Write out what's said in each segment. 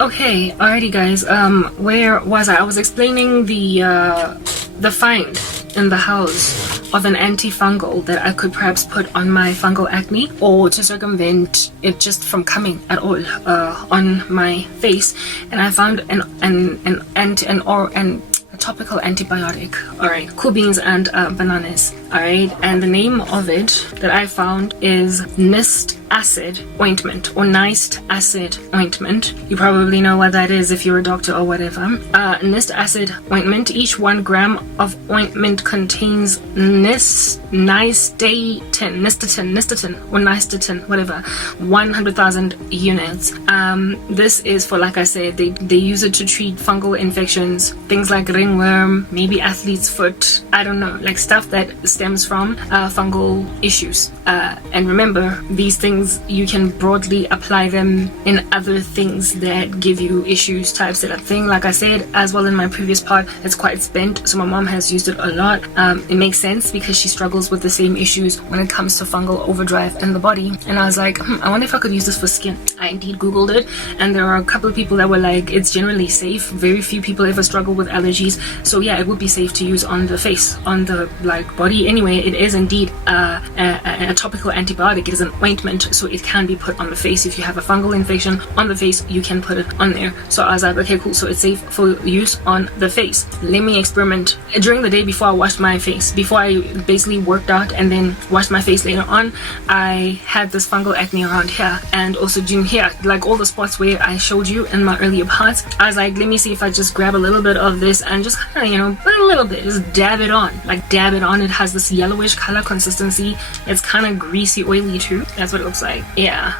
Okay, alrighty guys, where was I? I was explaining the find in the house of an antifungal that I could perhaps put on my fungal acne, or to circumvent it just from coming at all on my face. And I found a topical antibiotic. Alright, cool beans and bananas. Alright, and the name of it that I found is Nist acid ointment, or Nist acid ointment. You probably know what that is if you're a doctor or whatever. Nist acid ointment. Each 1 gram of ointment contains nystatin, or nystatin, whatever, 100,000 units. This is for, like I said, they use it to treat fungal infections, things like ringworm, maybe athlete's foot, I don't know, like stuff that stems from fungal issues. And remember, these things, you can broadly apply them in other things that give you issues, type of thing. Like I said as well in my previous part, it's quite spent, so my mom has used it a lot. It makes sense because she struggles with the same issues when it comes to fungal overdrive in the body. And I was like, I wonder if I could use this for skin. I indeed googled it, and there are a couple of people that were like, it's generally safe. Very few people ever struggle with allergies, so yeah, it would be safe to use on the face, on the body. Anyway, it is indeed a topical antibiotic. It is an ointment, so it can be put on the face. If you have a fungal infection on the face, you can put it on there. So I was like, okay, cool, so it's safe for use on the face. Let me experiment. During the day before I washed my face, before I basically worked out and then washed my face later on, I had this fungal acne around here, and also doing here, like all the spots where I showed you in my earlier parts. I was like, let me see if I just grab a little bit of this and just kind of, you know, put a little bit, just dab it on, like dab it on. It has this yellowish color consistency. It's kind of greasy, oily too. That's what it looks like. Yeah,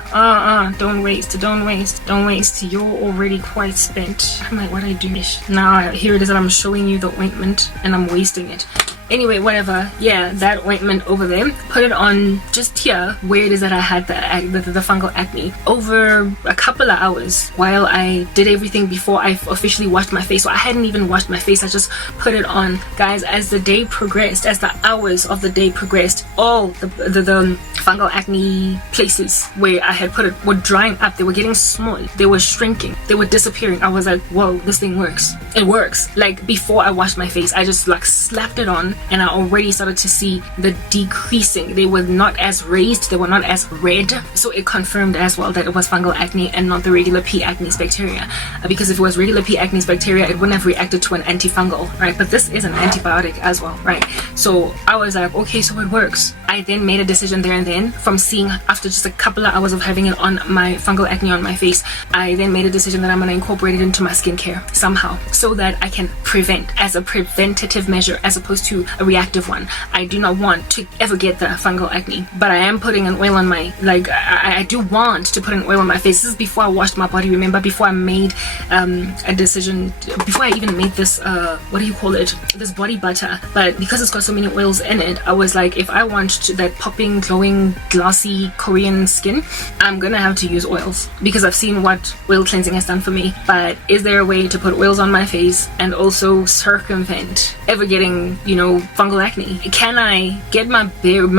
don't waste, you're already quite spent. I'm like, what I do? Now here it is that I'm showing you the ointment and I'm wasting it. Anyway, whatever. Yeah, that ointment over there, put it on just here where it is that I had the fungal acne over a couple of hours while I did everything before I officially washed my face. So I hadn't even washed my face, I just put it on. Guys, as the day progressed, as the hours of the day progressed, all the fungal acne places where I had put it were drying up. They were getting small, they were shrinking, they were disappearing. I was like, whoa, this thing works. It works. Like before I washed my face, I just like slapped it on, and I already started to see the decreasing. They were not as raised, they were not as red, so it confirmed as well that it was fungal acne and not the regular P. acnes bacteria, because if it was regular P. acnes bacteria, it wouldn't have reacted to an antifungal, right? But this is an antibiotic as well, right? So I was like, okay, so it works. I then made a decision there and then, from seeing after just a couple of hours of having it on my fungal acne on my face, I then made a decision that I'm going to incorporate it into my skincare somehow, so that I can prevent, as a preventative measure as opposed to a reactive one. I do not want to ever get the fungal acne, but I am putting an oil on my, like, I do want to put an oil on my face. This is before I washed my body, remember, before I made a decision, before I even made this what do you call it, this body butter. But because it's got so many oils in it, I was like, if I want that popping, glowing, glossy Korean skin, I'm gonna have to use oils, because I've seen what oil cleansing has done for me. But is there a way to put oils on my face and also circumvent ever getting, you know, fungal acne? Can I get my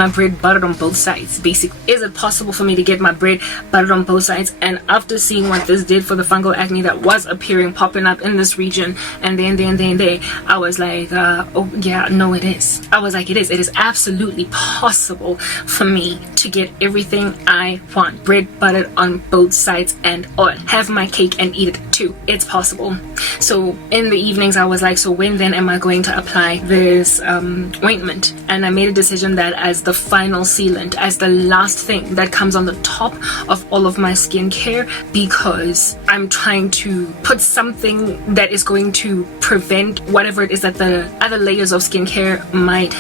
bread buttered on both sides? Basically, is it possible for me to get my bread buttered on both sides? And after seeing what this did for the fungal acne that was appearing, popping up in this region, and then there, I was like, oh yeah, no, it is. I was like, it is absolutely possible for me to get everything I want, bread buttered on both sides and all, have my cake and eat it too. It's possible. So in the evenings I was like, so when then am I going to apply this ointment? And I made a decision that as the final sealant, as the last thing that comes on the top of all of my skincare, because I'm trying to put something that is going to prevent whatever it is that the other layers of skincare might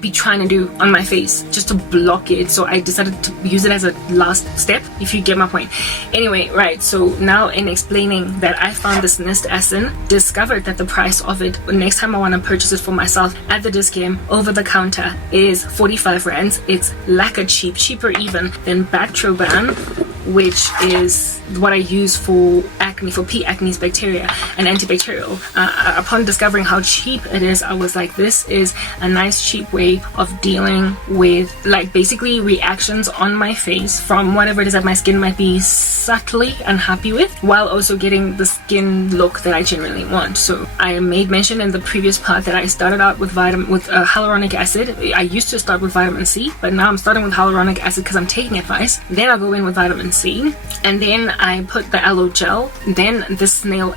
be trying to do on my face, just to block it. So I decided to use it as a last step, if you get my point. Anyway, right, so now in explaining that I found this Nist acid, discovered that the price of it, next time I want to purchase it for myself at the Dis-Chem over the counter, is 45 rands. It's lacquer cheap, cheaper even than Bactroban, which is what I use for acne, for P. acnes bacteria and antibacterial. Upon discovering how cheap it is, I was like, this is a nice cheap way of dealing with like basically reactions on my face from whatever it is that my skin might be subtly unhappy with, while also getting the skin look that I genuinely want. So I made mention in the previous part that I started out with hyaluronic acid. I used to start with vitamin C, but now I'm starting with hyaluronic acid because I'm taking advice. Then I'll go in with vitamin C, and then I put the aloe gel, then the snail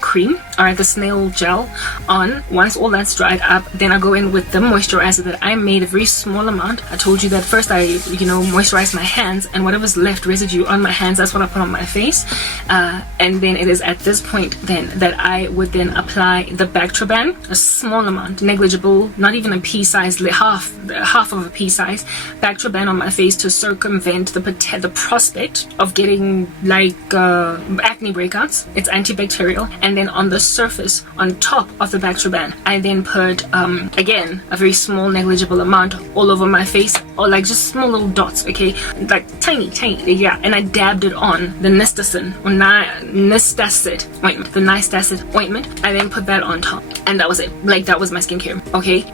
cream, or the snail gel on. Once all that's dried up, then I go in with the moisturizer that I made a very small amount. I told you that first I moisturize my hands, and whatever's left residue on my hands, that's what I put on my face. And then it is at this point then that I would then apply the Bactroban, a small amount, negligible, not even a pea size, half of a pea size Bactroban on my face to circumvent the prospect of getting like acne breakouts. It's antibacterial. And then on the surface, on top of the Bactroban, I then put again a very small negligible amount all over my face, or like just small little dots, okay, like tiny, yeah. And I dabbed it on the Nistacid ointment, the Nistacid ointment. I then put that on top, and that was it. Like, that was my skincare, okay.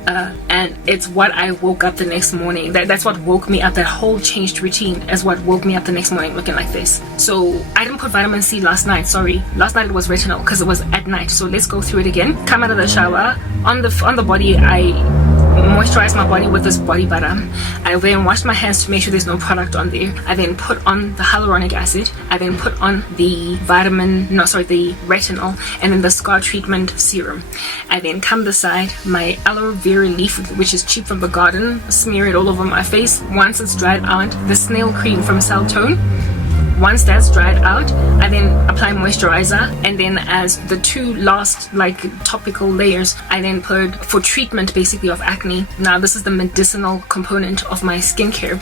And it's what I woke up the next morning. That's what woke me up. That whole changed routine is what woke me up the next morning looking like this. So I didn't put vitamin C last night. Sorry, last night it was retinol because it was at night. So let's go through it again. Come out of the shower. On the body, I moisturize my body with this body butter. I then wash my hands to make sure there's no product on there. I then put on the hyaluronic acid. I then put on the retinol, and then the scar treatment serum. I then come beside my aloe vera leaf, which is cheap from the garden, smear it all over my face. Once it's dried out, the snail cream from Celltone. Once that's dried out, I then apply moisturizer, and then as the two last like topical layers, I then put for treatment basically of acne. Now this is the medicinal component of my skincare.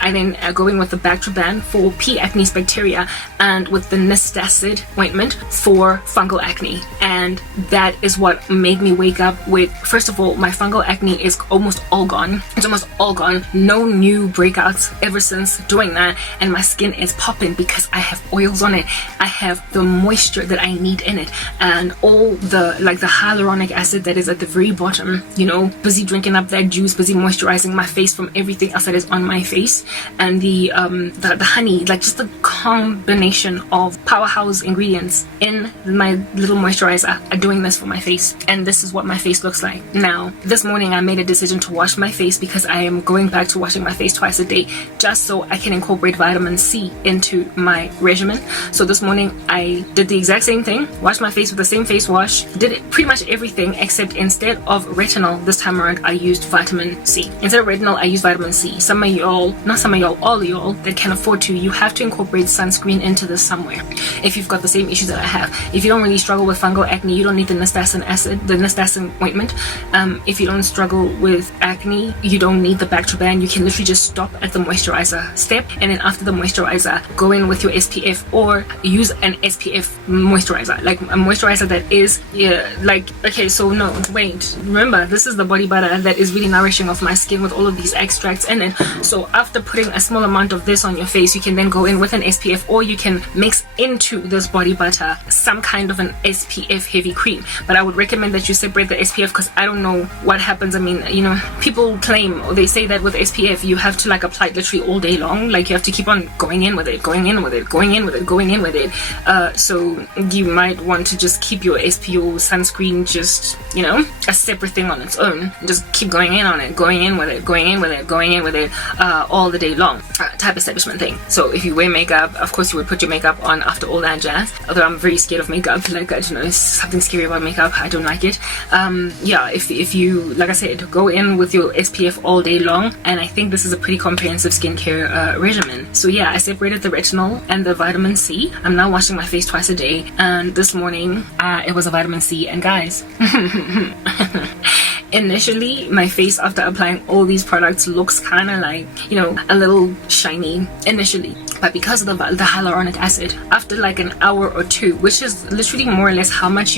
I then go in with the Bactroban for P. acnes bacteria, and with the Nistacid ointment for fungal acne. And that is what made me wake up with, first of all, my fungal acne is almost all gone. It's almost all gone. No new breakouts ever since doing that, and my skin is popping because I have oils on it. I have the moisture that I need in it, and all the hyaluronic acid that is at the very bottom, busy drinking up that juice, busy moisturizing my face from everything else that is on my face. And the honey, like just the combination of powerhouse ingredients in my little moisturizer are doing this for my face, and this is what my face looks like. Now this morning I made a decision to wash my face because I am going back to washing my face twice a day, just so I can incorporate vitamin C into my regimen. So this morning I did the exact same thing, washed my face with the same face wash, did pretty much everything except instead of retinol this time around I used vitamin C. Instead of retinol I used vitamin C. all of y'all that can afford to, you have to incorporate sunscreen into this somewhere if you've got the same issues that I have. If you don't really struggle with fungal acne, you don't need the Nistacid ointment. If you don't struggle with acne, you don't need the Bactroban. You can literally just stop at the moisturizer step, and then after the moisturizer go in with your SPF, or use an SPF moisturizer, like a moisturizer that is remember, this is the body butter that is really nourishing of my skin with all of these extracts in it. So after putting a small amount of this on your face, you can then go in with an SPF, or you can mix into this body butter some kind of an SPF heavy cream. But I would recommend that you separate the SPF, because I don't know what happens. I mean, people claim, or they say that with SPF you have to apply it literally all day long, like you have to keep on going in with it. So you might want to just keep your SPO sunscreen just a separate thing on its own. Just keep going in on it, going in with it all the day long, type establishment thing. So if you wear makeup, of course you would put your makeup on after all that jazz, although I'm very scared of makeup. There's something scary about makeup. I don't like it. If you, like I said, go in with your SPF all day long, and I think this is a pretty comprehensive skincare regimen. So yeah, I separated the retinol and the vitamin C. I'm now washing my face twice a day, and this morning it was a vitamin C. And guys, initially my face after applying all these products looks kind of like a little shiny initially. but because of the hyaluronic acid, after like an hour or two, which is literally more or less how much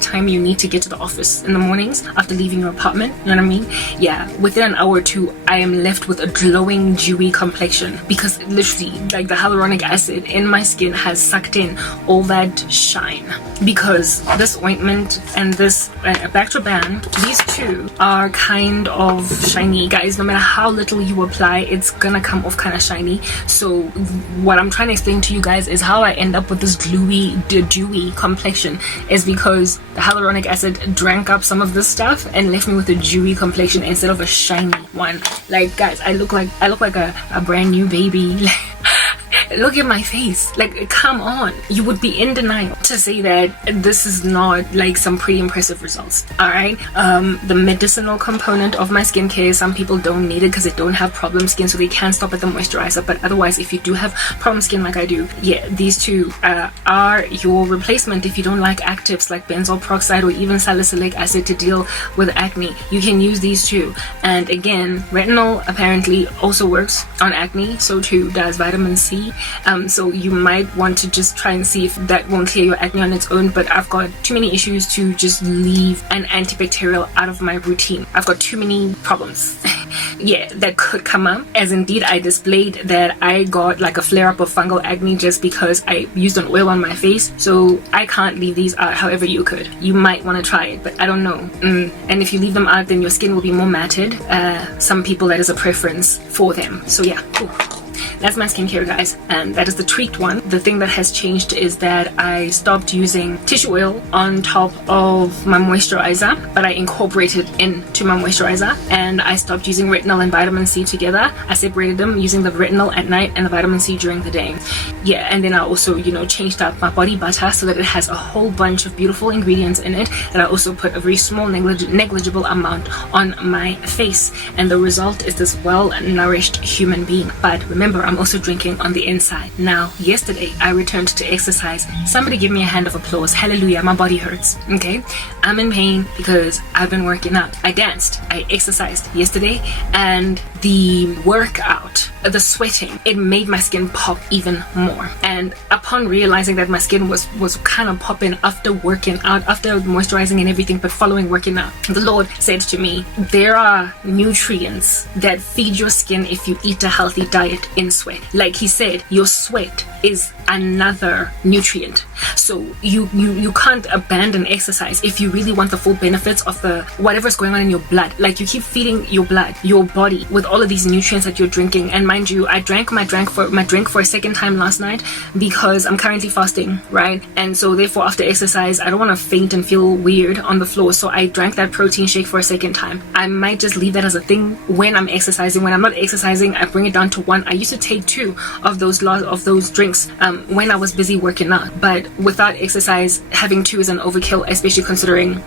time you need to get to the office in the mornings after leaving your apartment, you know what I mean? Yeah, within an hour or two, I am left with a glowing, dewy complexion, because literally, like, the hyaluronic acid in my skin has sucked in all that shine. Because this ointment and this Bactroban, these two are kind of shiny, guys. No matter how little you apply, it's gonna come off kind of shiny. So what I'm trying to explain to you guys is how I end up with this dewy complexion is because the hyaluronic acid drank up some of this stuff and left me with a dewy complexion instead of a shiny one. Like, guys, I look like a brand new baby. Look at my face. Like, come on. You would be in denial to say that this is not like some pretty impressive results. Alright? The medicinal component of my skincare, some people don't need it because they don't have problem skin, so they can't stop at the moisturizer. But otherwise, if you do have problem skin like I do, yeah, these two are your replacement if you don't like actives like benzoyl peroxide or even salicylic acid to deal with acne. You can use these two. And again, retinol apparently also works on acne. So too does vitamin C. So you might want to just try and see if that won't clear your acne on its own, but I've got too many issues to just leave an antibacterial out of my routine. I've got too many problems yeah, that could come up, as indeed I displayed that I got like a flare-up of fungal acne just because I used an oil on my face. So I can't leave these out. However, you could. You might want to try it, but I don't know. And if you leave them out, then your skin will be more matted. Some people, that is a preference for them. So yeah. Ooh. That's my skincare, guys, and that is the tweaked one. The thing that has changed is that I stopped using tissue oil on top of my moisturizer, but I incorporated into my moisturizer, and I stopped using retinol and vitamin C together. I separated them, using the retinol at night and the vitamin C during the day. Yeah, and then I also, changed up my body butter so that it has a whole bunch of beautiful ingredients in it, and I also put a very small negligible amount on my face, and the result is this well-nourished human being. But remember, I'm also drinking on the inside. Now, yesterday I returned to exercise. Somebody give me a hand of applause. Hallelujah, my body hurts. Okay, I'm in pain because I've been working out. I danced, I exercised yesterday, and the workout, the sweating, it made my skin pop even more. And upon realizing that my skin was kind of popping after working out, after moisturizing and everything, but following working out, the Lord said to me, there are nutrients that feed your skin if you eat a healthy diet in sweat. Like he said, your sweat is another nutrient. So you can't abandon exercise if you really want the full benefits of the whatever's going on in your blood. Like, you keep feeding your blood, your body, with all of these nutrients that you're drinking. And mind you, I drank my drink for a second time last night because I'm currently fasting, right? And so therefore, after exercise, I don't want to faint and feel weird on the floor. So I drank that protein shake for a second time. I might just leave that as a thing when I'm exercising. When I'm not exercising, I bring it down to one. I used to take 2 of those drinks when I was busy working out, but without exercise, having 2 is an overkill, especially considering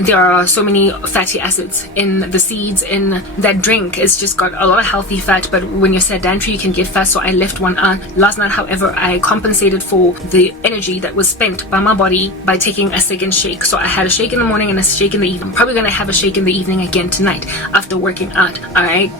there are so many fatty acids in the seeds in that drink. It's just got a lot of healthy fat, but when you're sedentary, you can get fat. So I left one out last night. However, I compensated for the energy that was spent by my body by taking a second shake. So I had a shake in the morning and a shake in the evening. I'm probably gonna have a shake in the evening again tonight after working out. All right,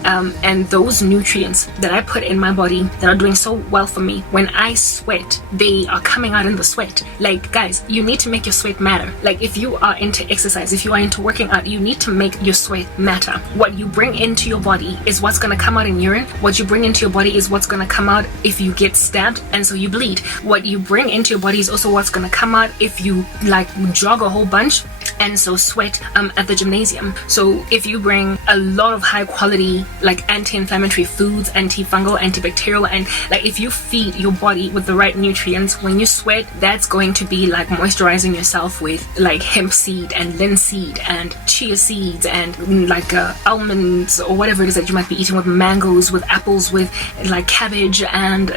and those nutrients that I put in my body that are doing so well for me, when I sweat, they are coming out in the sweat. Like, guys, you need to make your sweat matter. Like, if you are into exercise, if you are into working out, you need to make your sweat matter. What you bring into your body is what's going to come out in urine. What you bring into your body is what's going to come out if you get stabbed and so you bleed. What you bring into your body is also what's going to come out if you jog a whole bunch and so sweat at the gymnasium. So if you bring a lot of high quality anti-inflammatory foods, antifungal, antibacterial, and if you feed your body with the right nutrients, when you sweat, that's going to be like moisturizing yourself with hemp seed and linseed and chia seeds and almonds or whatever it is that you might be eating, with mangoes, with apples, with cabbage and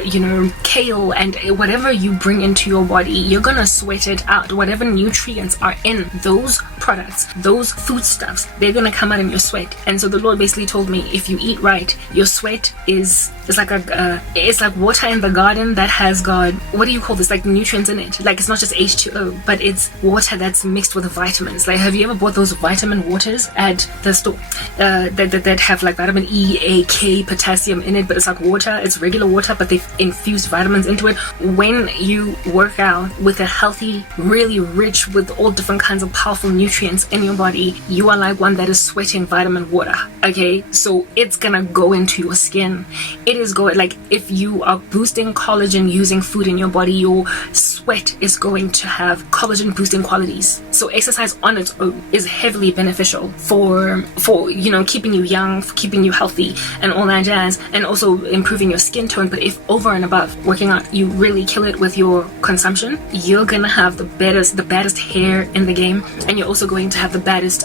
kale, and whatever you bring into your body, you're gonna sweat it out. Whatever nutrients are in those products, those foodstuffs, they're gonna come out in your sweat. And so the Lord basically told me, if you eat right, your sweat is it's like water in the garden that has got, what do you call this, nutrients in it. It's not just H2O, but it's water that's mixed with vitamins. Like, have you ever bought those vitamin waters at the store that have like vitamin E, A, K, potassium in it, but it's like water, it's regular water, but they've infused vitamins into it? When you work out with a healthy, really rich with all different kinds of powerful nutrients in your body, you are like one that is sweating vitamin water. Okay, so it's gonna go into your skin. It is going, like, if you are boosting collagen using food in your body, your sweat is going to have collagen boosting qualities. So exercise on its own is heavily beneficial for you know, keeping you young, for keeping you healthy and all that jazz, and also improving your skin tone. But if over and above working out, you really kill it with your consumption, you're gonna have the baddest hair in the game, and you're also going to have the baddest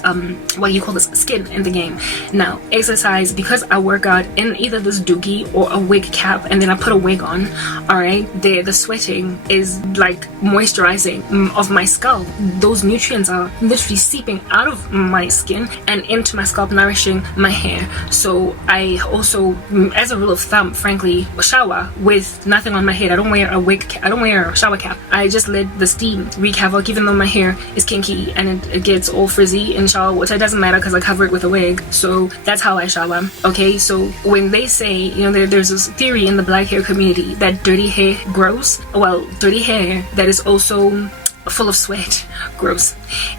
what you call this, skin in the game. Now, exercise, because I work out in either this doogie or a wig cap, and then I put a wig on, all right, the sweating is like moisturizing of my scalp. Those nutrients are literally seeping out of my skin and into my scalp, nourishing my hair. So I also, as a rule of thumb, frankly, shower with nothing on my head. I don't wear a wig, I don't wear a shower cap. I just let the steam wreak havoc, even though my hair is kinky and it gets all frizzy in shower water. It doesn't matter because I cover it with a wig. So that's how I shower. Okay, so when they say, you know, there's this theory in the black hair community that dirty hair grows. Well, dirty hair that is also full of sweat grows.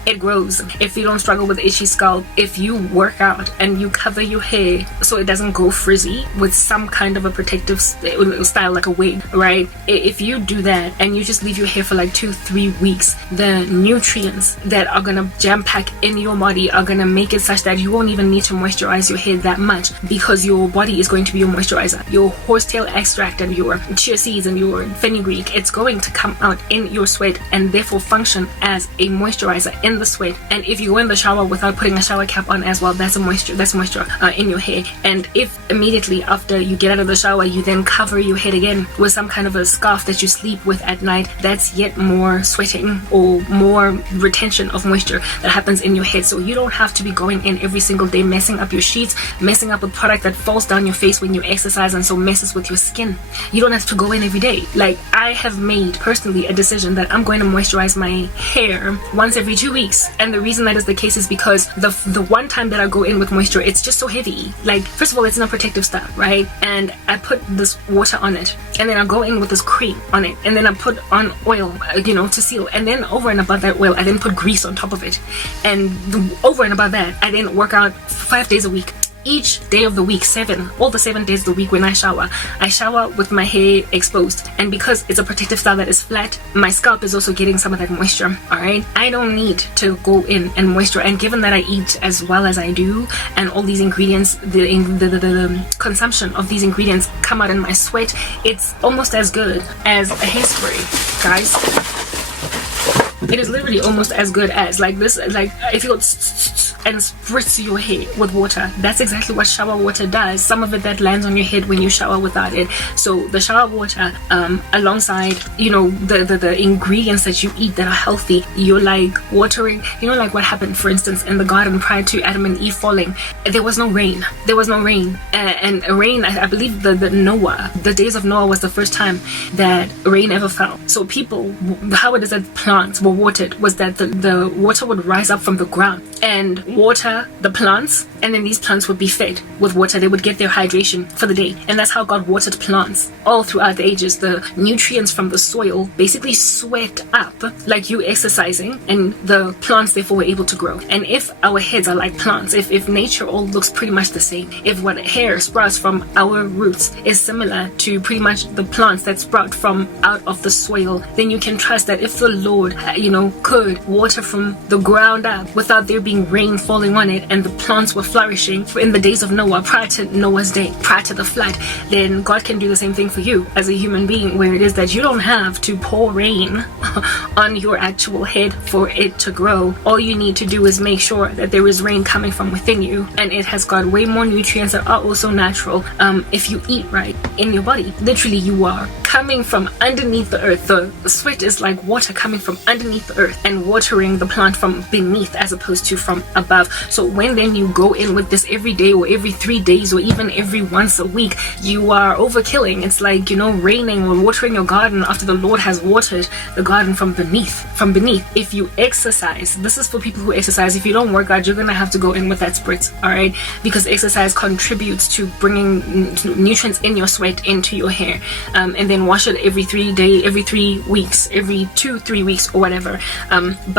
It grows. If you don't struggle with itchy scalp, if you work out and you cover your hair so it doesn't go frizzy with some kind of a protective style like a wig, right? If you do that and you just leave your hair for like 2-3 weeks, the nutrients that are gonna jam pack in your body are gonna make it such that you won't even need to moisturize your hair that much, because your body is going to be your moisturizer. Your horsetail extract and your chia seeds and your fenugreek, it's going to come out in your sweat and therefore function as a moisturizer in the sweat. And if you go in the shower without putting a shower cap on as well, that's moisture in your hair. And if immediately after you get out of the shower you then cover your head again with some kind of a scarf that you sleep with at night, that's yet more sweating or more retention of moisture that happens in your head. So you don't have to be going in every single day messing up your sheets, messing up with product that falls down your face when you exercise and so messes with your skin. You don't have to go in every day. Like, I have made personally a decision that I'm going to moisturize my hair once every 2 weeks, and the reason that is the case is because the one time that I go in with moisture, it's just so heavy. Like, first of all, it's not protective stuff, right? And I put this water on it, and then I go in with this cream on it, and then I put on oil, you know, to seal, and then over and above that oil I then put grease on top of it, and over and above that I then work out 5 days a week. Each day of the week, all the 7 days of the week when I shower with my hair exposed. And because it's a protective style that is flat, my scalp is also getting some of that moisture. Alright, I don't need to go in and moisture. And given that I eat as well as I do, and all these ingredients, the consumption of these ingredients come out in my sweat, it's almost as good as a hairspray, guys. It is literally almost as good as like this. Like, if you go and spritz your hair with water, that's exactly what shower water does. Some of it that lands on your head when you shower without it. So the shower water, alongside, you know, the ingredients that you eat that are healthy, you're like watering, you know, like what happened for instance in the garden prior to Adam and Eve falling. There was no rain. And rain, I believe the days of Noah was the first time that rain ever fell. So people, how it is that plants were watered was that the water would rise up from the ground and water the plants, and then these plants would be fed with water. They would get their hydration for the day, and that's how God watered plants all throughout the ages. The nutrients from the soil basically sweat up like you exercising, and the plants therefore were able to grow. And if our heads are like plants, if nature all looks pretty much the same, if what hair sprouts from our roots is similar to pretty much the plants that sprout from out of the soil, then you can trust that if the Lord, you know, could water from the ground up without there being rain falling on it, and the plants were flourishing in the days of Noah, prior to Noah's day, prior to the flood, then God can do the same thing for you as a human being, where it is that you don't have to pour rain on your actual head for it to grow. All you need to do is make sure that there is rain coming from within you, and it has got way more nutrients that are also natural if you eat right in your body. Literally, you are coming from underneath the earth. The sweat is like water coming from underneath the earth and watering the plant from beneath as opposed to from above. So when then you go in with this every day or every 3 days or even every once a week, you are overkilling. It's like, raining or watering your garden after the Lord has watered the garden from beneath. If you exercise, this is for people who exercise. If you don't work out, you're gonna have to go in with that spritz, all right? Because exercise contributes to bringing nutrients in your sweat into your hair, and then wash it every 3 weeks, every 2-3 weeks or whatever.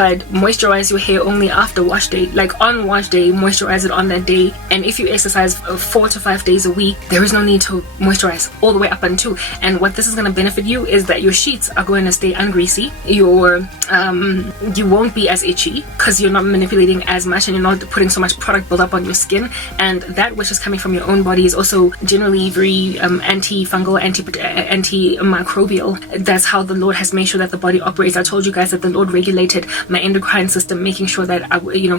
But moisturize your hair only after wash day. Like on wash day, moisturize it on that day. And if you exercise 4 to 5 days a week, there is no need to moisturize all the way up until. And what this is going to benefit you is that your sheets are going to stay ungreasy. You won't be as itchy because you're not manipulating as much and you're not putting so much product buildup on your skin. And that which is coming from your own body is also generally very antifungal, antimicrobial. That's how the Lord has made sure that the body operates. I told you guys that the Lord regulated my endocrine system, making sure that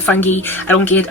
fungi, I don't get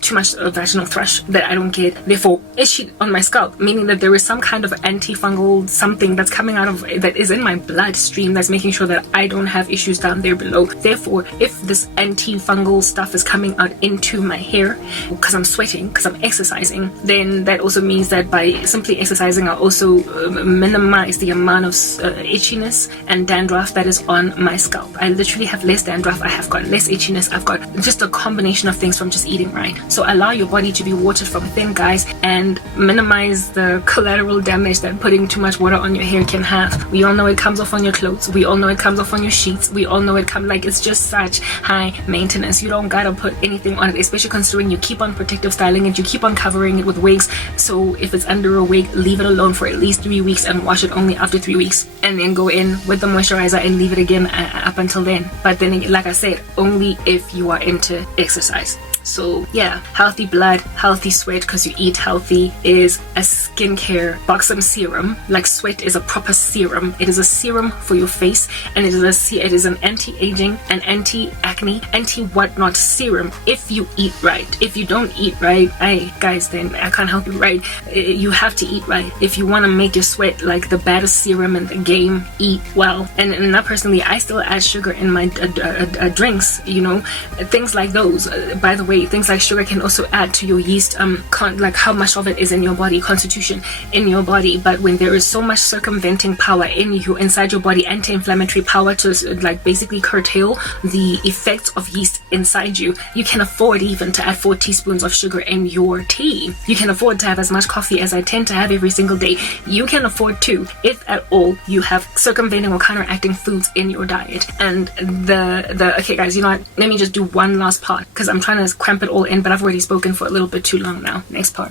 too much vaginal thrush, that I don't get therefore itchy on my scalp, meaning that there is some kind of antifungal something that's coming out of that is in my bloodstream that's making sure that I don't have issues down there below. Therefore, if this antifungal stuff is coming out into my hair because I'm sweating, because I'm exercising, then that also means that by simply exercising I also minimize the amount of itchiness and dandruff that is on my scalp. I literally have less dandruff, I have got less itchiness, I've got just a combination of things from just eating right. So allow your body to be watered from within, guys, and minimize the collateral damage that putting too much water on your hair can have. We all know it comes off on your clothes, we all know it comes off on your sheets, we all know it comes, like, it's just such high maintenance. You don't gotta put anything on it, especially considering you keep on protective styling it, you keep on covering it with wigs. So if it's under a wig, leave it alone for at least 3 weeks and wash it only after 3 weeks, and then go in with the moisturizer and leave it again up until then. But then, like I said, only if you are into exercise. So yeah, healthy blood, healthy sweat, because you eat healthy, is a skincare balsam serum. Like sweat is a proper serum. It is a serum for your face, and it is an anti-aging, an anti-acne, anti-whatnot serum if you eat right. If you don't eat right, guys, then I can't help you, right? You have to eat right. If you want to make your sweat like the baddest serum in the game, eat well. And not personally, I still add sugar in my drinks, things like those. By the way, things like sugar can also add to your yeast, like how much of it is in your body, constitution in your body. But when there is so much circumventing power inside your body, anti-inflammatory power to like basically curtail the effects of yeast inside you, you can afford even to add 4 teaspoons of sugar in your tea. You can afford to have as much coffee as I tend to have every single day. You can afford to, if at all, you have circumventing or counteracting foods in your diet. And okay guys, let me just do one last part because I'm trying to cramp it all in, but I've already spoken for a little bit too long now. Next part.